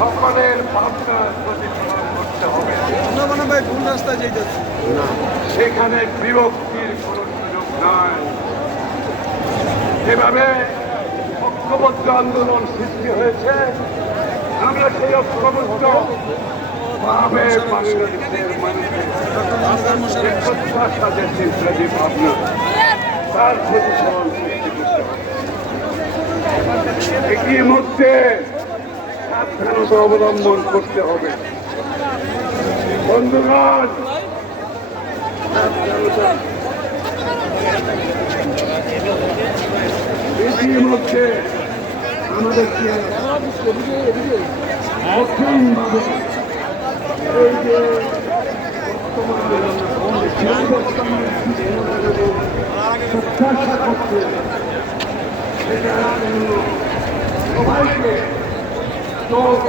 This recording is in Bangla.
সকলের ভাবনার প্রতিফলন করতে হবে। ভাই কোন রাস্তায় যাইতেছে না, সেখানে বিরক্তির কোনো সুযোগ নাই। যেভাবে ঐক্যবদ্ধ আন্দোলন সৃষ্টি হয়েছে, আমরা সেই ঐক্যবদ্ধ ভাবে বাংলাদেশের মানুষের প্রত্যাশা যে চিন্তা যে ভাবনা তার প্রতিফলন সৃষ্টি করতে হবে। একই মধ্যে সাবধানতা অবলম্বন করতে হবে। বন্ধুগণ, ইতিমধ্যে আমাদেরকে কঠিনভাবে এই যে প্রত্যাশা করছে সেটা সবাইকে চোখ